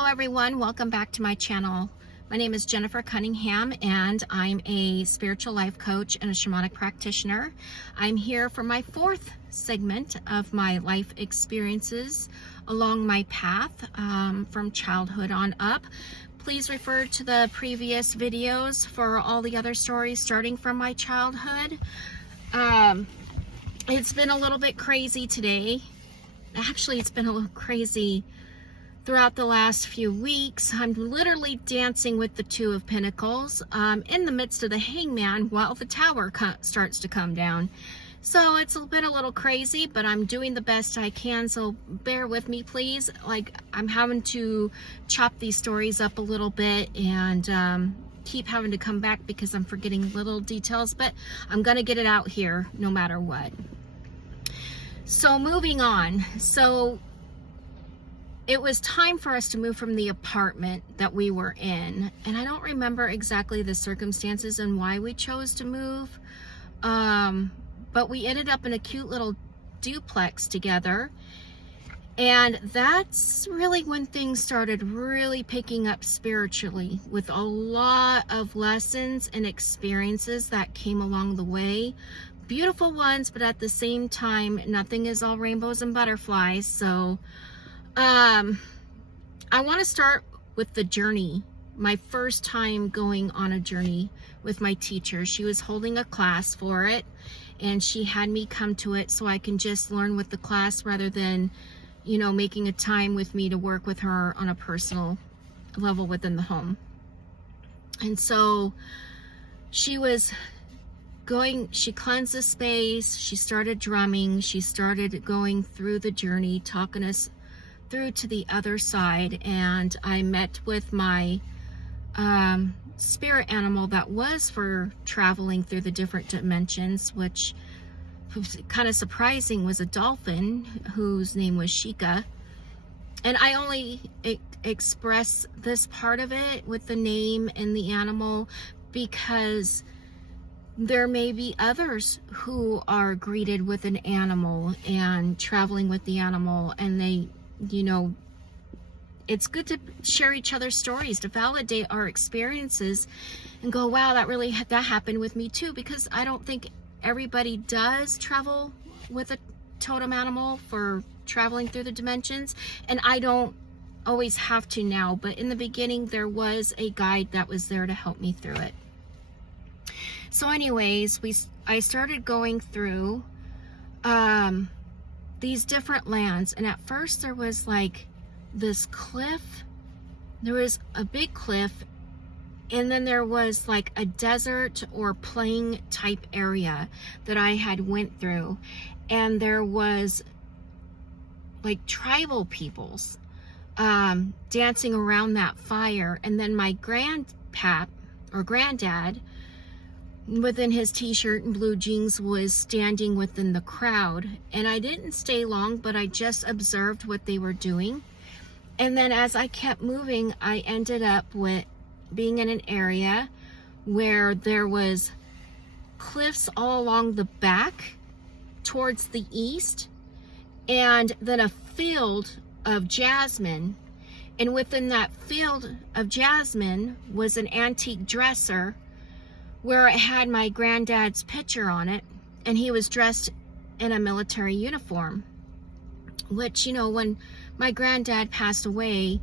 Hello everyone, welcome back to my channel. My name is Jennifer Cunningham and I'm a spiritual life coach and a shamanic practitioner. I'm here for my fourth segment of my life experiences along my path from childhood on up. Please refer to the previous videos for all the other stories starting from my childhood. It's been a little bit crazy today. Actually, it's been a little crazy throughout the last few weeks. I'm literally dancing with the Two of Pentacles in the midst of the Hangman while the Tower starts to come down. So it's been a little crazy, but I'm doing the best I can, so bear with me please. Like, I'm having to chop these stories up a little bit and keep having to come back because I'm forgetting little details, but I'm gonna get it out here no matter what. So moving on, so it was time for us to move from the apartment that we were in, and I don't remember exactly the circumstances and why we chose to move, but we ended up in a cute little duplex together, and that's really when things started really picking up spiritually, with a lot of lessons and experiences that came along the way. Beautiful ones, but at the same time, nothing is all rainbows and butterflies. So I want to start with the journey. My first time going on a journey with my teacher. She was holding a class for it, and she had me come to it so I can just learn with the class rather than, you know, making a time with me to work with her on a personal level within the home. And so she was going, she cleansed the space, she started drumming, she started going through the journey, talking us through to the other side, and I met with my spirit animal that was for traveling through the different dimensions, which was kind of surprising, was a dolphin whose name was Shika. And I only express this part of it with the name and the animal because there may be others who are greeted with an animal and traveling with the animal, and they, you know, it's good to share each other's stories to validate our experiences and go, wow, that happened with me too, because I don't think everybody does travel with a totem animal for traveling through the dimensions, and I don't always have to now, but in the beginning there was a guide that was there to help me through it. So anyways, I started going through these different lands, and at first there was like this cliff. There was a big cliff, and then there was like a desert or plain type area that I had went through, and there was like tribal peoples dancing around that fire, and then my grandpap or granddad within his t-shirt and blue jeans was standing within the crowd, and I didn't stay long, but I just observed what they were doing. And then as I kept moving, I ended up with being in an area where there was cliffs all along the back towards the east, and then a field of jasmine, and within that field of jasmine was an antique dresser where it had my granddad's picture on it, and he was dressed in a military uniform, which, you know, when my granddad passed away,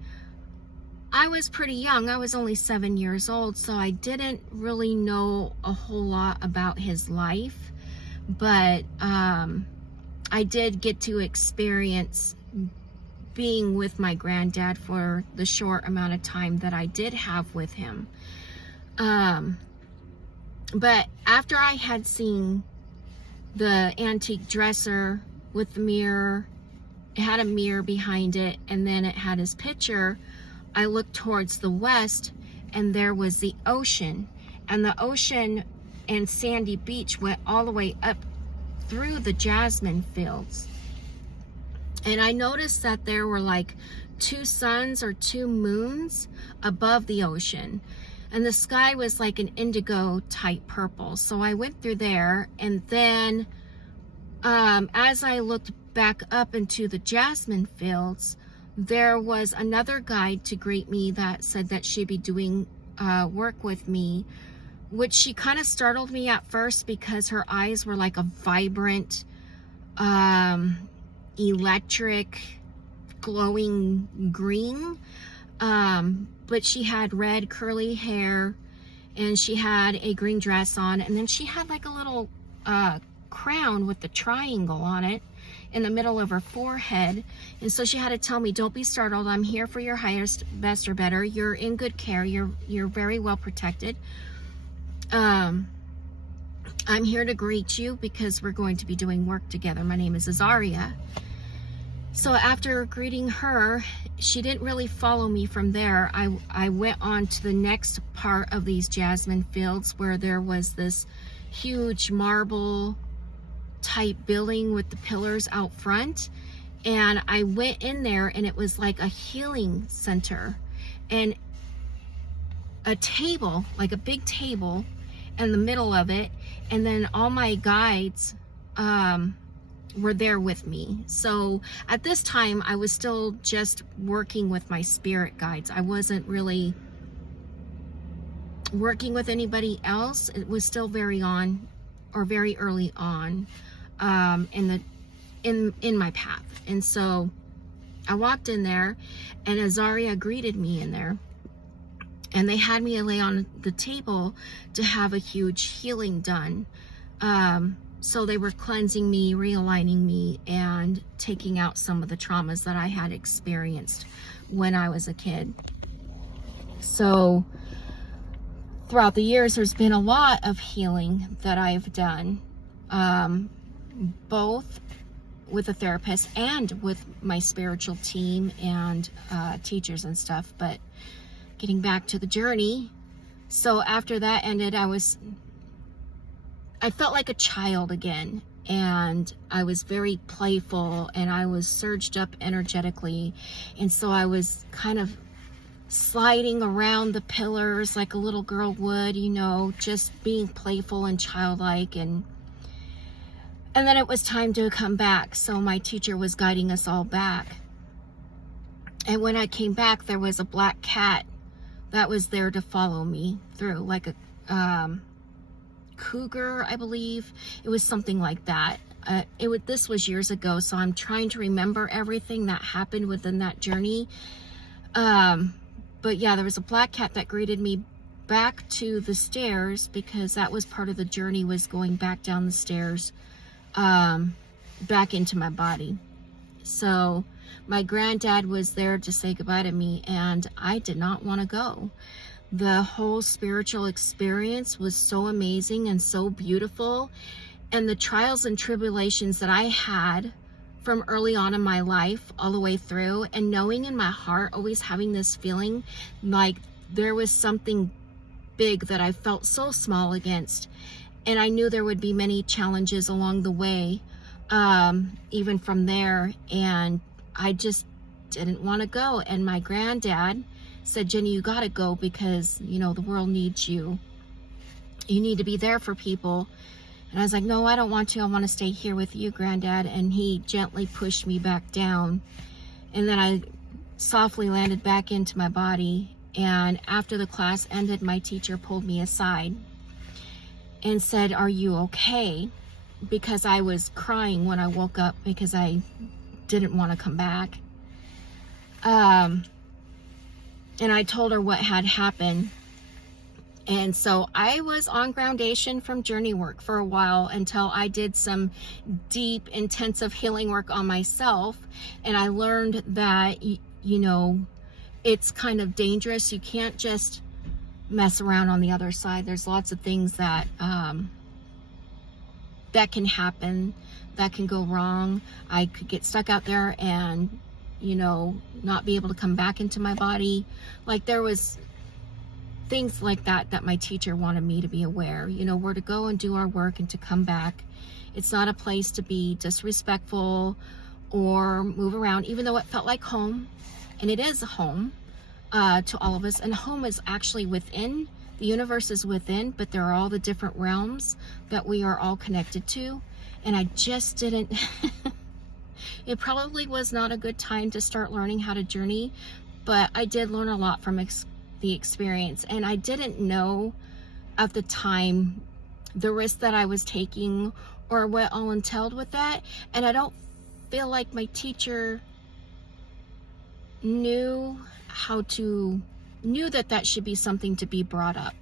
I was pretty young. I was only 7 years old, so I didn't really know a whole lot about his life, but I did get to experience being with my granddad for the short amount of time that I did have with him. But after I had seen the antique dresser with the mirror, it had a mirror behind it, and then it had his picture, I looked towards the west, and there was the ocean, and the ocean and sandy beach went all the way up through the jasmine fields. And I noticed that there were like 2 suns or 2 moons above the ocean, and the sky was like an indigo type purple. So I went through there, and then as I looked back up into the jasmine fields, there was another guide to greet me that said that she'd be doing work with me, which she kind of startled me at first because her eyes were like a vibrant, electric, glowing green. But she had red curly hair, and she had a green dress on, and then she had like a little crown with the triangle on it in the middle of her forehead. And so she had to tell me, don't be startled, I'm here for your highest, best, or better. You're in good care. You're very well protected. I'm here to greet you because we're going to be doing work together. My name is Azaria. So after greeting her, she didn't really follow me from there. I went on to the next part of these jasmine fields where there was this huge marble type building with the pillars out front. And I went in there, and it was like a healing center, and a table, like a big table in the middle of it. And then all my guides, were there with me. So at this time, I was still just working with my spirit guides. I wasn't really working with anybody else. It was still very early on in my path. And so I walked in there, and Azaria greeted me in there, and they had me lay on the table to have a huge healing done. So they were cleansing me, realigning me, and taking out some of the traumas that I had experienced when I was a kid. So throughout the years, there's been a lot of healing that I've done, both with a therapist and with my spiritual team and teachers and stuff. But getting back to the journey, so after that ended, I felt like a child again, and I was very playful, and I was surged up energetically. And so I was kind of sliding around the pillars like a little girl would, just being playful and childlike. And then it was time to come back. So my teacher was guiding us all back. And when I came back, there was a black cat that was there to follow me through, like a cougar, I believe. It was something like that. This was years ago, so I'm trying to remember everything that happened within that journey. But yeah, there was a black cat that greeted me back to the stairs, because that was part of the journey, was going back down the stairs, back into my body. So my granddad was there to say goodbye to me, and I did not want to go. The whole spiritual experience was so amazing and so beautiful. And the trials and tribulations that I had from early on in my life all the way through, and knowing in my heart, always having this feeling like there was something big that I felt so small against. And I knew there would be many challenges along the way, even from there. And I just didn't want to go. And my granddad said, Jenny, you got to go, because, the world needs you. You need to be there for people. And I was like, no, I don't want to. I want to stay here with you, Granddad. And he gently pushed me back down. And then I softly landed back into my body. And after the class ended, my teacher pulled me aside and said, are you okay? Because I was crying when I woke up, because I didn't want to come back. And I told her what had happened. And so I was on groundation from journey work for a while, until I did some deep, intensive healing work on myself. And I learned that, it's kind of dangerous. You can't just mess around on the other side. There's lots of things that that can happen, that can go wrong. I could get stuck out there and not be able to come back into my body. Like, there was things like that my teacher wanted me to be aware. We're to go and do our work and to come back. It's not a place to be disrespectful or move around, even though it felt like home. And it is a home to all of us. And home is actually within. The universe is within, but there are all the different realms that we are all connected to. And I just didn't It probably was not a good time to start learning how to journey, but I did learn a lot from the experience, and I didn't know at the time the risk that I was taking or what all entailed with that. And I don't feel like my teacher knew that should be something to be brought up.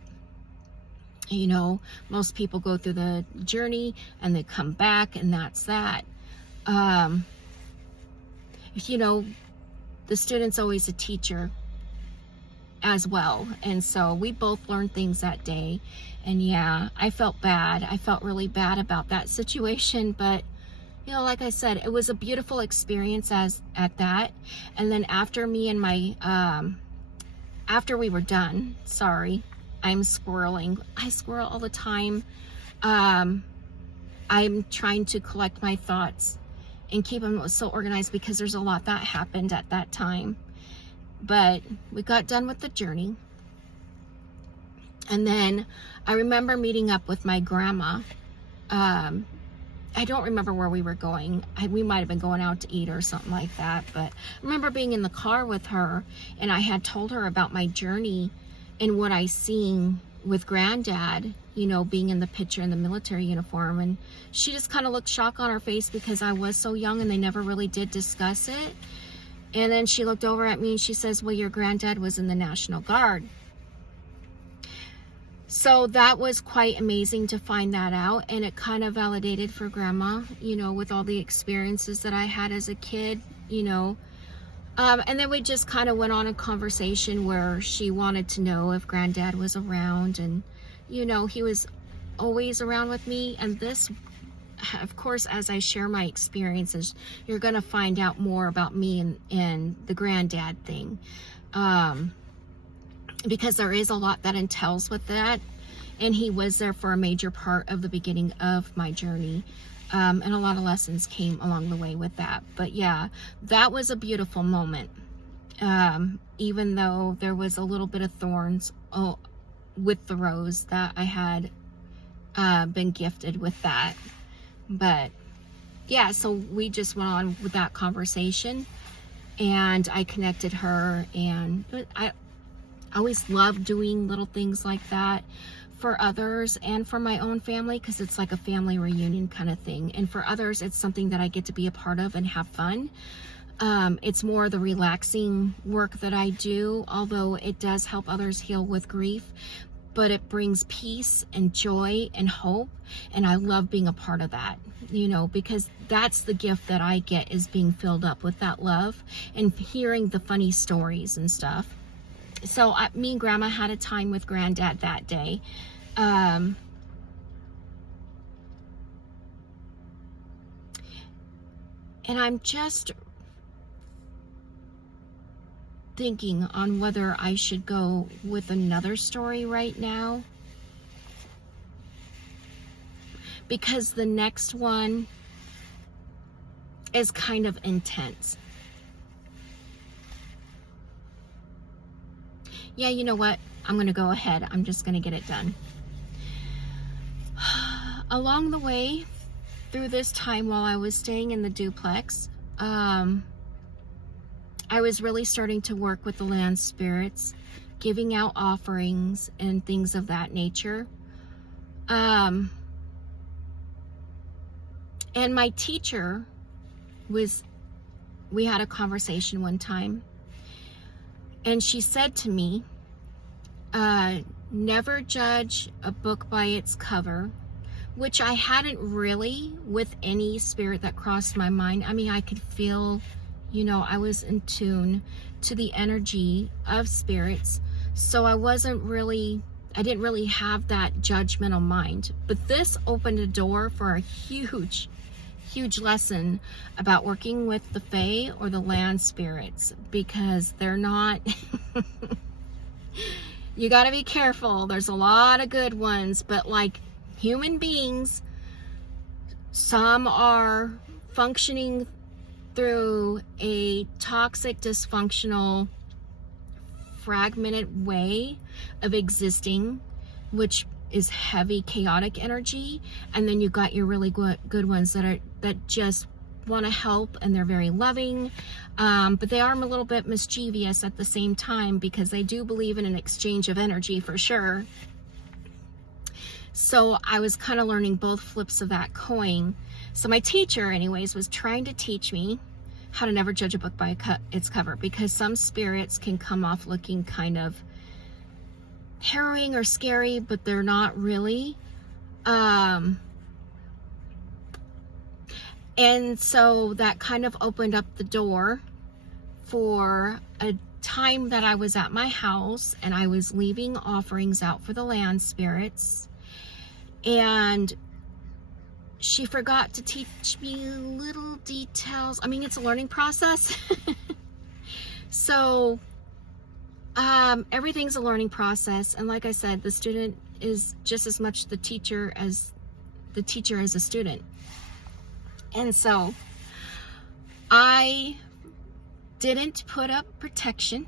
You know, most people go through the journey and they come back, and that's that. You know, the student's always a teacher as well, and so we both learned things that day. And yeah, I felt bad. I felt really bad about that situation, but you know, like I said, it was a beautiful experience at that. And then after me and my after we were done, sorry, I'm squirreling. I squirrel all the time. I'm trying to collect my thoughts and keep them so organized because there's a lot that happened at that time. But we got done with the journey. And then I remember meeting up with my grandma. I don't remember where we were going. We might have been going out to eat or something like that. But I remember being in the car with her, and I had told her about my journey and what I seen with Granddad, you know, being in the picture in the military uniform. And she just kind of looked shocked on her face because I was so young and they never really did discuss it. And then she looked over at me and she says, well, your granddad was in the National Guard. So that was quite amazing to find that out, and it kind of validated for Grandma, you know, with all the experiences that I had as a kid, you know. And then we just kind of went on a conversation where she wanted to know if Granddad was around, and, you know, he was always around with me. And this, of course, as I share my experiences, you're going to find out more about me and the Granddad thing. Because there is a lot that entails with that, and he was there for a major part of the beginning of my journey, and a lot of lessons came along the way with that. But yeah, that was a beautiful moment, even though there was a little bit of thorns with the rose that I had been gifted with that. But yeah, so we just went on with that conversation, and I connected her, and I always love doing little things like that for others and for my own family, because it's like a family reunion kind of thing. And for others, it's something that I get to be a part of and have fun. It's more the relaxing work that I do, although it does help others heal with grief, but it brings peace and joy and hope. And I love being a part of that, you know, because that's the gift that I get, is being filled up with that love and hearing the funny stories and stuff. So me and Grandma had a time with Granddad that day. And I'm just thinking on whether I should go with another story right now, because the next one is kind of intense. Yeah, you know what? I'm going to go ahead. I'm just going to get it done. Along the way, through this time while I was staying in the duplex, I was really starting to work with the land spirits, giving out offerings and things of that nature. And my teacher we had a conversation one time, and she said to me, never judge a book by its cover, which I hadn't really with any spirit that crossed my mind. I mean, I could feel, you know, I was in tune to the energy of spirits. So I didn't really have that judgmental mind. But this opened a door for a huge lesson about working with the Fae or the land spirits, because they're not you got to be careful. There's a lot of good ones, but like human beings, some are functioning through a toxic, dysfunctional, fragmented way of existing, which is heavy, chaotic energy. And then you got your really good ones that just want to help and they're very loving, but they are a little bit mischievous at the same time, because they do believe in an exchange of energy for sure. So I was kind of learning both flips of that coin. So my teacher anyways was trying to teach me how to never judge a book by its cover, because some spirits can come off looking kind of harrowing or scary, but they're not really. And so that kind of opened up the door for a time that I was at my house and I was leaving offerings out for the land spirits, and she forgot to teach me little details. I mean, it's a learning process. So everything's a learning process, and like I said, the student is just as much the teacher as a student. And so I didn't put up protection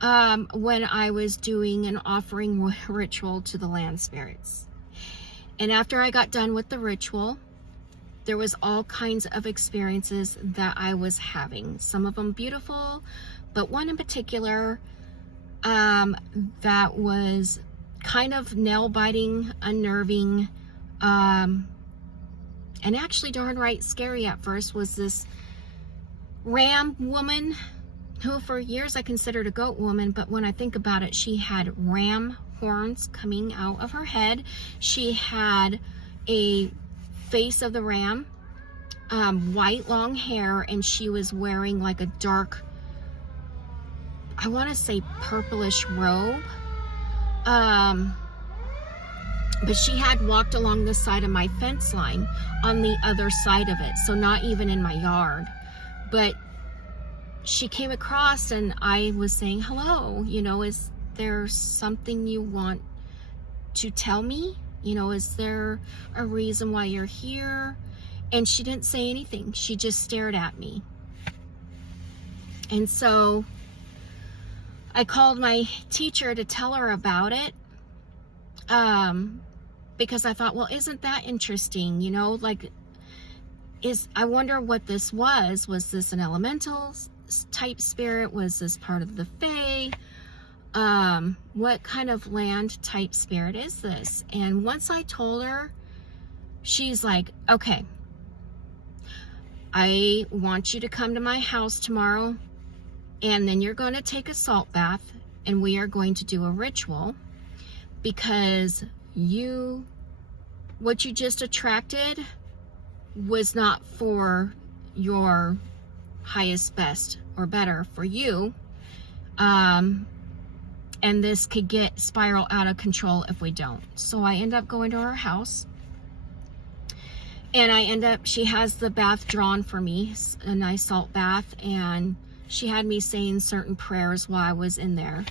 when I was doing an offering ritual to the land spirits. And after I got done with the ritual, there was all kinds of experiences that I was having. Some of them beautiful, but one in particular that was kind of nail-biting, unnerving, and actually darn right scary at first, was this ram woman who for years I considered a goat woman, but when I think about it, she had ram horns coming out of her head. She had a face of the ram, white long hair, and she was wearing like a dark, I want to say purplish robe. But she had walked along the side of my fence line on the other side of it, so not even in my yard. But she came across and I was saying, hello, you know, is there something you want to tell me? You know, is there a reason why you're here? And she didn't say anything. She just stared at me. And so I called my teacher to tell her about it. Because I thought, well, isn't that interesting? You know, like, I wonder what this was. Was this an elemental type spirit? Was this part of the Fae? What kind of land type spirit is this? And once I told her, she's like, okay, I want you to come to my house tomorrow, and then you're going to take a salt bath, and we are going to do a ritual, because what you just attracted was not for your highest, best, or better for you. And this could spiral out of control if we don't. So I end up going to her house, and she has the bath drawn for me, a nice salt bath, and she had me saying certain prayers while I was in there.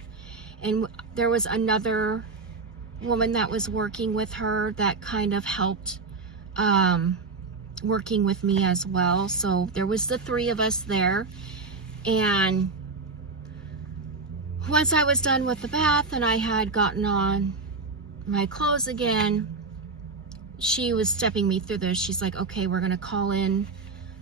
And there was another woman that was working with her that kind of helped working with me as well. So there was the three of us there, and once I was done with the bath and I had gotten on my clothes again, she was stepping me through this. She's like, okay, we're going to call in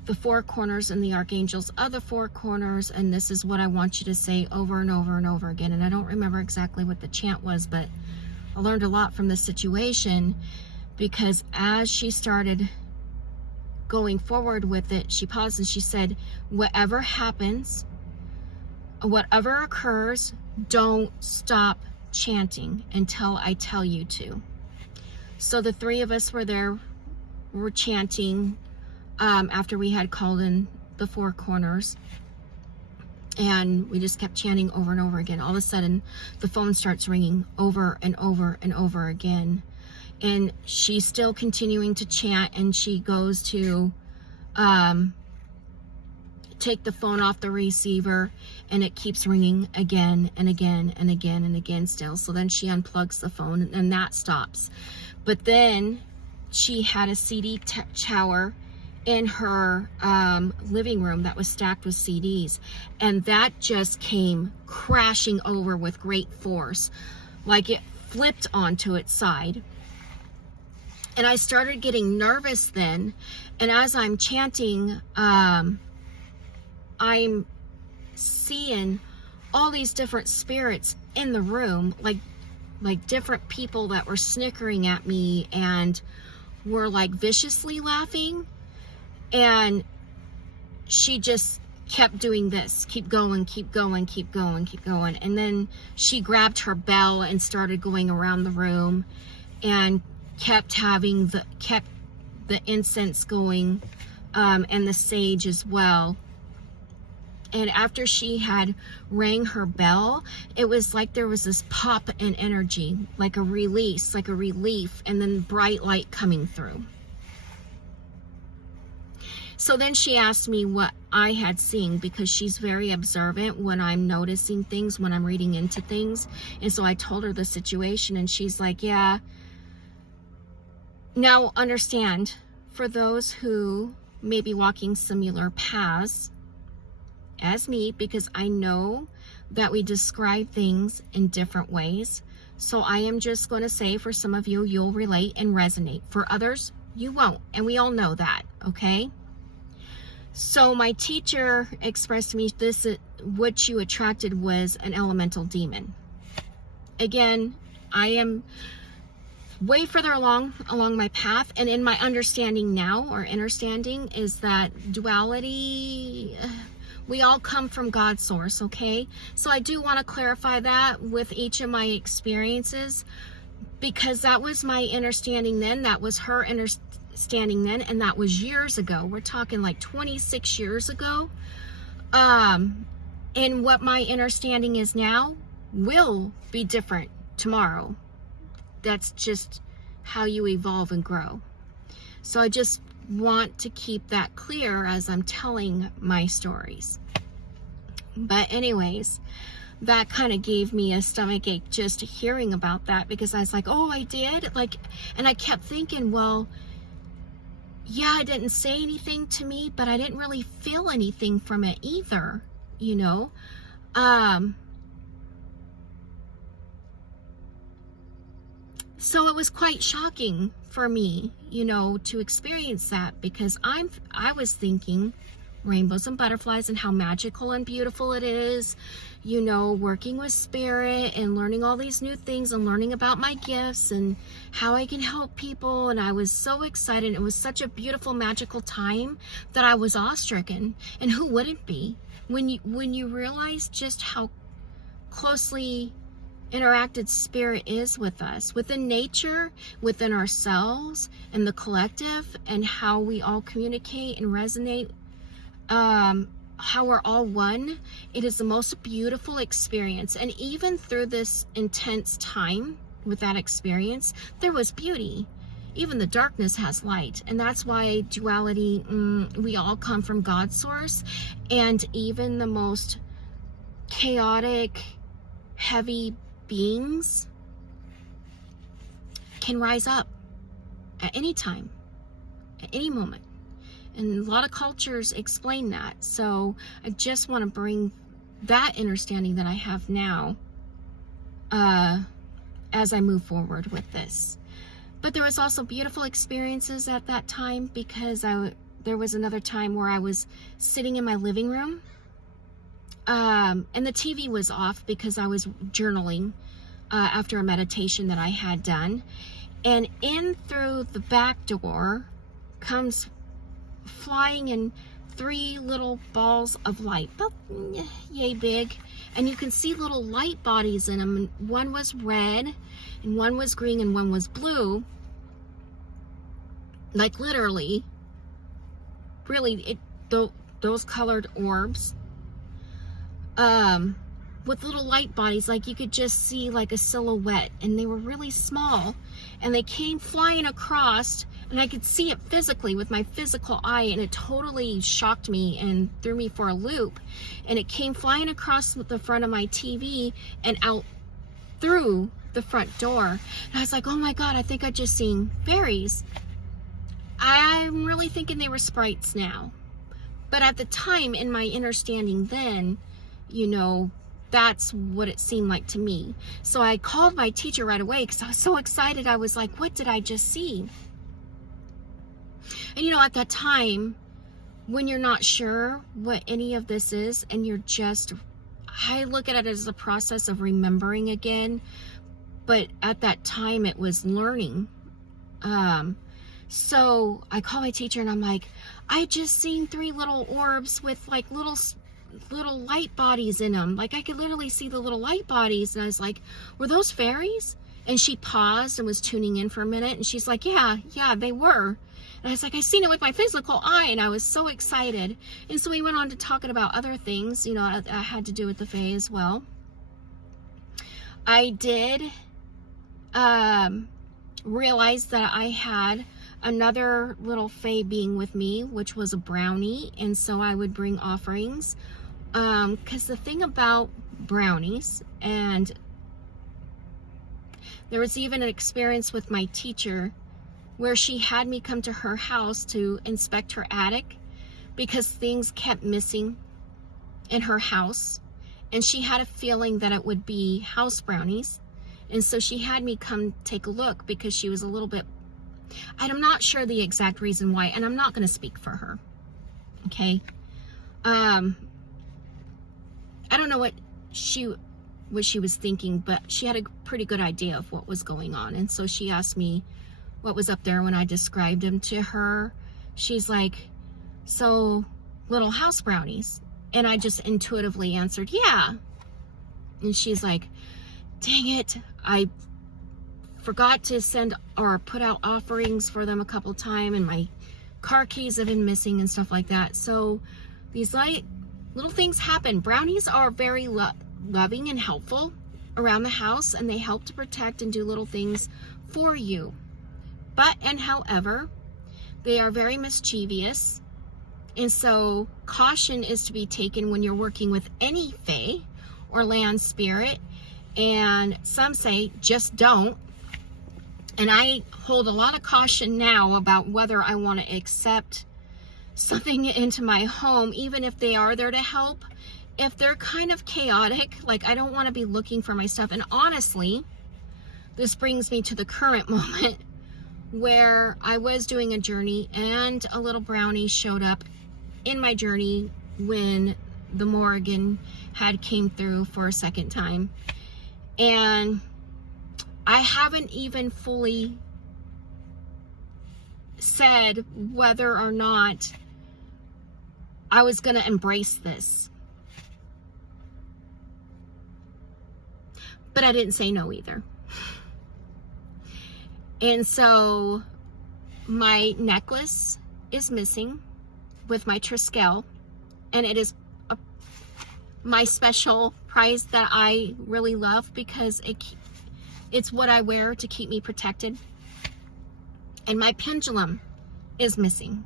the four corners and the archangels of the four corners, and this is what I want you to say over and over and over again. And I don't remember exactly what the chant was, but I learned a lot from this situation, because as she started going forward with it, she paused and she said, whatever happens, whatever occurs, don't stop chanting until I tell you to. So the three of us were there, were chanting after we had called in the four corners, and we just kept chanting over and over again. All of a sudden the phone starts ringing over and over and over again, and she's still continuing to chant, and she goes to take the phone off the receiver, and it keeps ringing again and again and again and again still. So then she unplugs the phone and that stops. But then she had a CD tower in her living room that was stacked with CDs, and that just came crashing over with great force, like it flipped onto its side. And I started getting nervous then. And as I'm chanting, I'm seeing all these different spirits in the room, like different people that were snickering at me and were like viciously laughing. And she just kept doing this, keep going, keep going, keep going, keep going. And then she grabbed her bell and started going around the room and kept the incense going, and the sage as well. And after she had rang her bell, it was like there was this pop in energy, like a release, like a relief, and then bright light coming through. So then she asked me what I had seen, because she's very observant when I'm noticing things, when I'm reading into things. And so I told her the situation, and she's like, yeah. Now understand, for those who may be walking similar paths as me, because I know that we describe things in different ways. So I am just going to say, for some of you, you'll relate and resonate. For others, you won't. And we all know that, okay? So my teacher expressed to me this, what you attracted was an elemental demon. Again, I am way further along my path, and in my understanding now, or understanding, is that duality, we all come from God's source, okay? So I do want to clarify that with each of my experiences, because that was my understanding then, that was her understanding then, and that was years ago. We're talking like 26 years ago. And what my understanding is now will be different tomorrow. That's just how you evolve and grow. So I just want to keep that clear as I'm telling my stories. But anyways, that kind of gave me a stomachache just hearing about that, because I was like, oh, I did? Like, and I kept thinking, well, yeah, it didn't say anything to me, but I didn't really feel anything from it either, you know? So it was quite shocking for me, you know, to experience that, because I was thinking rainbows and butterflies and how magical and beautiful it is, you know, working with spirit and learning all these new things and learning about my gifts and how I can help people. And I was so excited. It was such a beautiful, magical time that I was awestricken. And who wouldn't be when you realize just how closely interacted spirit is with us, within nature, within ourselves and the collective, and how we all communicate and resonate, how we're all one. It is the most beautiful experience. And even through this intense time with that experience, there was beauty. Even the darkness has light. And that's why duality, we all come from God's source. And even the most chaotic, heavy beings can rise up at any time, at any moment. And a lot of cultures explain that. So I just want to bring that understanding that I have now as I move forward with this. But there was also beautiful experiences at that time, because there was another time where I was sitting in my living room, and the TV was off because I was journaling after a meditation that I had done. And in through the back door comes flying in 3 little balls of light, about yay big. And you can see little light bodies in them. One was red, and one was green, and one was blue. Like literally, really, those colored orbs. With little light bodies, like you could just see like a silhouette, and they were really small, and they came flying across, and I could see it physically with my physical eye, and it totally shocked me and threw me for a loop. And it came flying across the front of my TV and out through the front door. And I was like, oh my God, I think I just seen fairies. I'm really thinking they were sprites now. But at the time, in my understanding then, you know, that's what it seemed like to me. So I called my teacher right away because I was so excited. I was like, what did I just see? And you know, at that time, when you're not sure what any of this is, and you're just, I look at it as a process of remembering again, but at that time it was learning. So I call my teacher and I'm like, I just seen 3 little orbs with like little light bodies in them. Like I could literally see the little light bodies. And I was like, were those fairies? And she paused and was tuning in for a minute. And she's like, yeah, they were. And I was like, I seen it with my physical eye, and I was so excited. And so we went on to talking about other things, you know, I had to do with the Fae as well. I did realize that I had another little Fae being with me, which was a brownie, and so I would bring offerings. Because the thing about brownies, and there was even an experience with my teacher where she had me come to her house to inspect her attic because things kept missing in her house, and she had a feeling that it would be house brownies. And so she had me come take a look because she was a little bit, and I'm not sure the exact reason why, and I'm not going to speak for her, okay? I don't know what she was thinking, but she had a pretty good idea of what was going on. And so she asked me what was up there when I described them to her. She's like, so little house brownies? And I just intuitively answered, yeah. And she's like, dang it, I forgot to send or put out offerings for them a couple times, and my car keys have been missing and stuff like that. So these little things happen. Brownies are very loving and helpful around the house, and they help to protect and do little things for you. However, they are very mischievous, and so caution is to be taken when you're working with any Fae or land spirit. And some say just don't. And I hold a lot of caution now about whether I want to accept something into my home, even if they are there to help. If they're kind of chaotic, like I don't want to be looking for my stuff. And honestly, this brings me to the current moment where I was doing a journey and a little brownie showed up in my journey when the Morrigan had came through for a second time. And I haven't even fully said whether or not I was going to embrace this. But I didn't say no either. And so my necklace is missing with my Triskel, and it is my special prize that I really love because it's what I wear to keep me protected. And my pendulum is missing.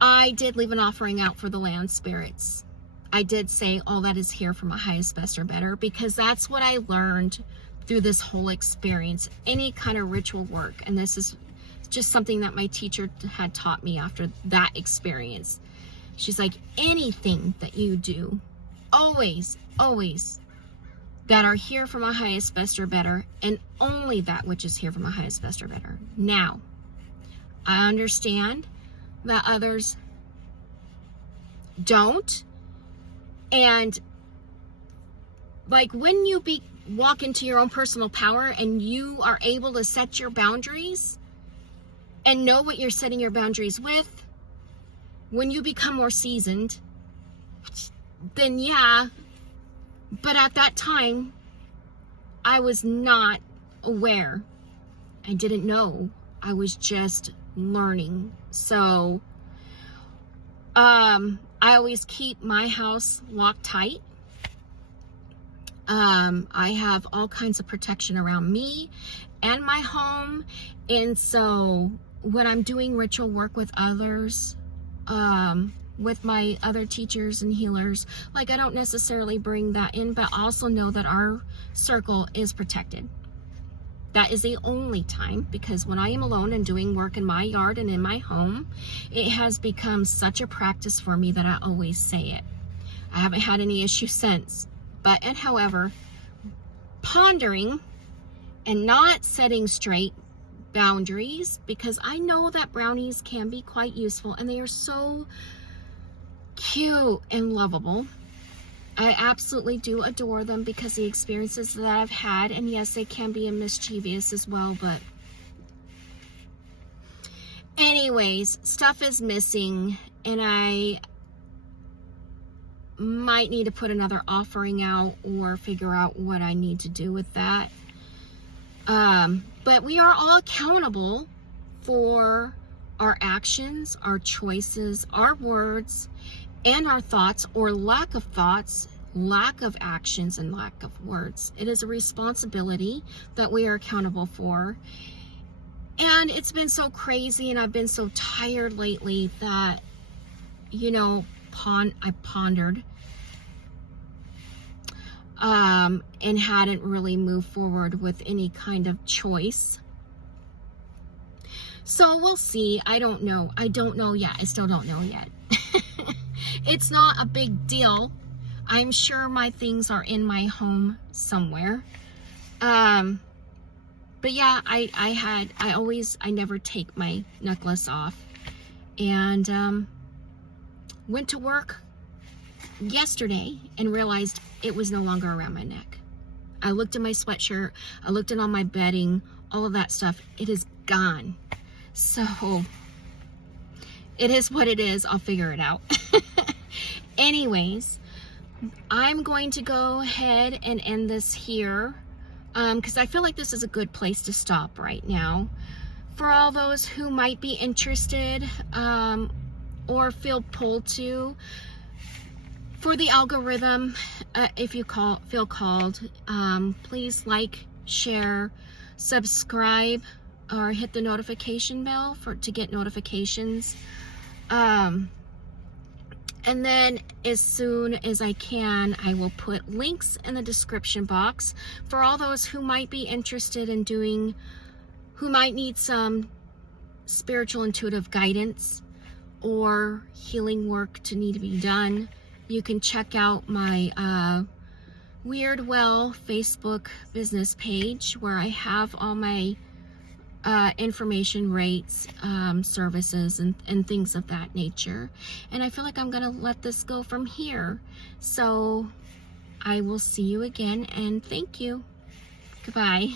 I did leave an offering out for the land spirits. I did say all that is here for my highest, best, or better, because that's what I learned through this whole experience. Any kind of ritual work, and this is just something that my teacher had taught me after that experience. She's like, anything that you do, always that are here for my highest, best, or better, and only that which is here for my highest, best, or better. Now, I understand that others don't, and like when you walk into your own personal power and you are able to set your boundaries and know what you're setting your boundaries with, when you become more seasoned, then yeah. But at that time, I was not aware. I didn't know. I was just learning. So, I always keep my house locked tight. I have all kinds of protection around me and my home. And so when I'm doing ritual work with others, with my other teachers and healers, like I don't necessarily bring that in, but also know that our circle is protected. That is the only time, because when I am alone and doing work in my yard and in my home, it has become such a practice for me that I always say it. I haven't had any issues since. But, and however, pondering and not setting straight boundaries, because I know that brownies can be quite useful and they are so cute and lovable. I absolutely do adore them because the experiences that I've had, and yes, they can be mischievous as well, but anyways, stuff is missing, and I might need to put another offering out or figure out what I need to do with that. But we are all accountable for our actions, our choices, our words, and our thoughts, or lack of thoughts, lack of actions, and lack of words. It is a responsibility that we are accountable for. And it's been so crazy, and I've been so tired lately that, you know, I pondered and hadn't really moved forward with any kind of choice. So we'll see. I don't know. I don't know yet. I still don't know yet. It's not a big deal. I'm sure my things are in my home somewhere. But yeah, I never take my necklace off. And went to work yesterday and realized it was no longer around my neck. I looked at my sweatshirt, I looked at all my bedding, all of that stuff. It is gone. So it is what it is. I'll figure it out. Anyways, I'm going to go ahead and end this here, because I feel like this is a good place to stop right now. For all those who might be interested or feel pulled to, for the algorithm, if you feel called, please like, share, subscribe, or hit the notification bell to get notifications. And then as soon as I can, I will put links in the description box for all those who might be interested in who might need some spiritual intuitive guidance or healing work to need to be done. You can check out my Weird Well Facebook business page, where I have all my information, rates, services, and things of that nature. And I feel like I'm gonna let this go from here. So I will see you again, and thank you. Goodbye.